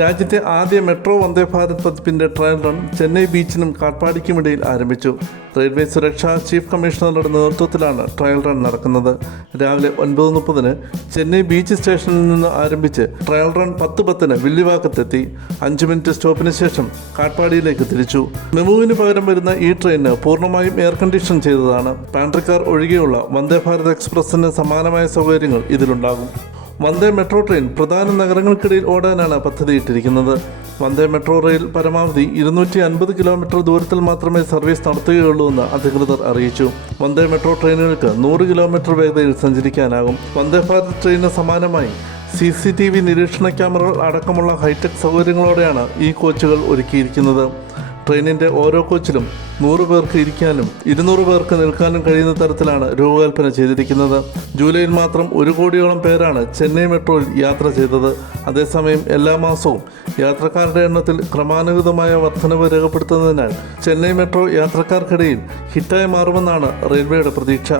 രാജ്യത്തെ ആദ്യ metro Vande Bharat പതിപ്പിന്റെ trial run Chennai ബീച്ചിനും കാട്ട്പാടിക്കുമിടയിൽ ആരംഭിച്ചു. റെയിൽവേ സുരക്ഷാ ചീഫ് കമ്മീഷണറുടെ നേതൃത്വത്തിലാണ് ട്രയൽ റൺ നടക്കുന്നത്. രാവിലെ 9:30 ചെന്നൈ ബീച്ച് സ്റ്റേഷനിൽ നിന്ന് ആരംഭിച്ച് ട്രയൽ റൺ 10:10 വില്ലിവാക്കത്തെത്തി. 5 മിനിറ്റ് സ്റ്റോപ്പിന് ശേഷം കാട്ട്പാടിയിലേക്ക് തിരിച്ചു. മെമുവിന് പകരം വരുന്ന ഈ ട്രെയിന് പൂർണ്ണമായും എയർ കണ്ടീഷൻ ചെയ്തതാണ്. പാൻട്രി കാർ ഒഴികെയുള്ള വന്ദേ ഭാരത് എക്സ്പ്രസിന് സമാനമായ സൗകര്യങ്ങൾ ഇതിലുണ്ടാകും. വന്ദേ മെട്രോ ട്രെയിൻ പ്രധാന നഗരങ്ങൾക്കിടയിൽ ഓടാനാണ് പദ്ധതിയിട്ടിരിക്കുന്നത്. വന്ദേ മെട്രോ റെയിൽ പരമാവധി 250 കിലോമീറ്റർ ദൂരത്തിൽ മാത്രമേ സർവീസ് നടത്തുകയുള്ളൂ എന്ന് അധികൃതർ അറിയിച്ചു. വന്ദേ മെട്രോ ട്രെയിനുകൾക്ക് 100 കിലോമീറ്റർ വേഗതയിൽ സഞ്ചരിക്കാനാകും. വന്ദേ ഭാരത് ട്രെയിനിന് സമാനമായി CCTV നിരീക്ഷണ ക്യാമറകൾ അടക്കമുള്ള ഹൈടെക് സൗകര്യങ്ങളോടെയാണ് ഈ കോച്ചുകൾ ഒരുക്കിയിരിക്കുന്നത്. ട്രെയിനിൻ്റെ ഓരോ കോച്ചിലും 100 പേർക്ക് ഇരിക്കാനും 200 പേർക്ക് നിൽക്കാനും കഴിയുന്ന തരത്തിലാണ് രൂപകൽപ്പന ചെയ്തിരിക്കുന്നത്. ജൂലൈയിൽ മാത്രം 1 കോടിയോളം പേരാണ് ചെന്നൈ മെട്രോയിൽ യാത്ര ചെയ്തത്. അതേസമയം എല്ലാ മാസവും യാത്രക്കാരുടെ എണ്ണത്തിൽ ക്രമാനുഗതമായ വർധനവ് രേഖപ്പെടുത്തുന്നതിനാൽ ചെന്നൈ മെട്രോ യാത്രക്കാർക്കിടയിൽ ഹിറ്റായി മാറുമെന്നാണ് റെയിൽവേയുടെ പ്രതീക്ഷ.